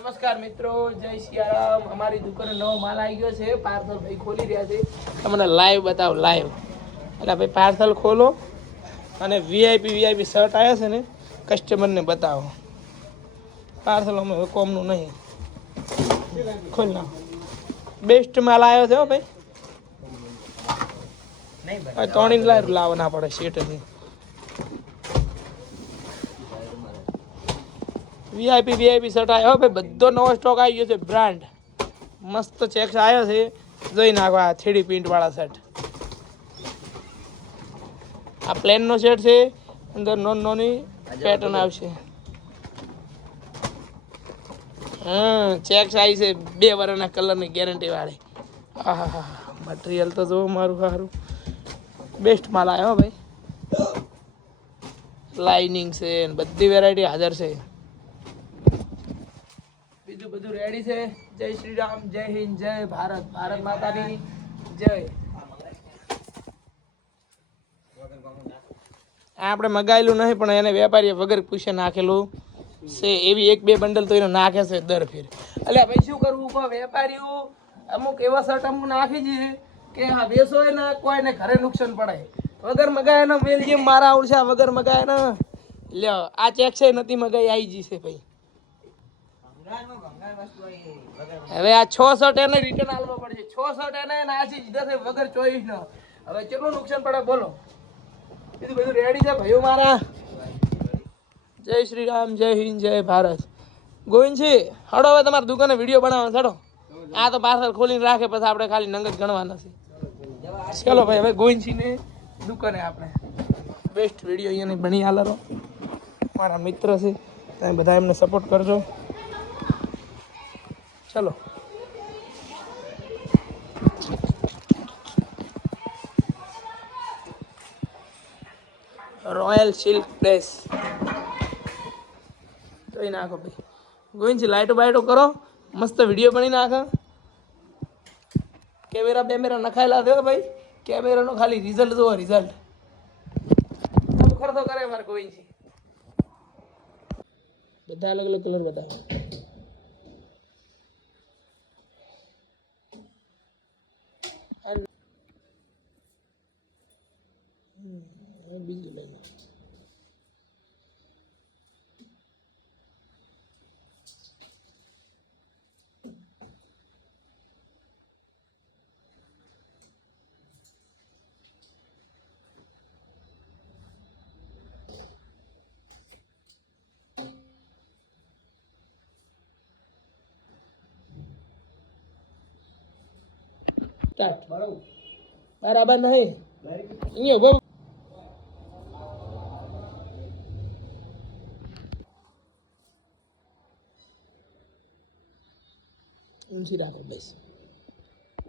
નમસ્કાર મિત્રો, જય સિયારામ। અમારી દુકાને નવો માલ આવી ગયો છે। પાર્સલ ભાઈ ખોલી રહ્યા છે। તમને લાઈવ બતાવો, લાઈવ। એટલે ભાઈ પાર્સલ ખોલો અને વીઆઈપી શર્ટ આવ્યા છે ને, કસ્ટમરને બતાવો। પાર્સલ અમે કોમનું નહીં, ખોલ નાખો। બેસ્ટ માલ આવ્યો છે હો ભાઈ। ત્રણ લાવો ના પડે શેટથી। વીઆઈપી શર્ટ આવ્યો ભાઈ, બધો નવો સ્ટોક આવી ગયો છે। બ્રાન્ડ મસ્ત ચેક્સ આવ્યો છે, જોઈ નાખો। આ 3D પ્રિન્ટ વાળા શર્ટ, આ પ્લેન નો શર્ટ છે, અંદર નોની પેટર્ન આવશે। ચેક્સ આવી છે 2 વર્ષના કલરની ગેરંટી વાળી। હા, મટીરિયલ તો જોવો મારું સારું, બેસ્ટ માલ આવ્યો ભાઈ। લાઇનિંગ છે, બધી વેરાયટી હાજર છે। બીજું બધું રેડી છે। જય શ્રી રામ, જય હિન્દ, જય ભારત, ભારત માતાની જય। આપણે મગાયેલું નહીં, પણ એને વેપારીએ વગર પૂછે નાખેલું છે। એવી 1-2 બંડલ તો એને નાખે છે દર ફેર। એટલે ભાઈ શું કરવું કહો, વેપારીઓ અમુક એવા શર્ટ અમુક નાખી છે કે હા બેસો ને કોઈને ઘરે નુકસાન પડે। વગર મગાયાનો મેલ જેમ મારા આવડશે, વગર મગાયાનો લ્યો આ ચેક છે, નથી મગાઈ આવી જશે ભાઈ। હવે આ 6 શર્ટ એને રિટર્ન આલવા પડશે। 6 શર્ટ એને નાસી દીધા છે વગર ચોઈસ નો। હવે કેટલું નુકસાન પડે બોલો। બીજું બધું રેડી છે ભાઈઓ મારા। જય શ્રી રામ, જય હિન્દ, જય ભારત। ગોવિંદજી હડો, હવે તમારી દુકાને વિડીયો બનાવવાનો છોડો। આ તો પાર્સલ ખોલીને રાખે, પછી આપણે ખાલી નંગત ગણવાના છે। ચલો ભાઈ, હવે ગોવિંદજીને દુકાને આપણે બેસ્ટ વિડીયો અહીંયાની બની આલો। મારા મિત્ર છે, તમે બધા એમને સપોર્ટ કરજો। ચલો રોયલ સિલ્ક ડ્રેસ જોઈ નાખો ભાઈ। ગોવિંદજી લાઈટો બાઈટો કરો, મસ્ત વિડીયો બની નાખો। કેમેરા નખાયેલા થયો ભાઈ, કેમેરાનો ખાલી રિઝલ્ટ જોવો, રિઝલ્ટ ખર્ચો કરે મારે ગોવિંદજી। બધા અલગ અલગ કલર બતાવો। બીજું લઈ લો। બરાબર નહીં અહીંયા ઉભો ઊંચી રાખો બસ।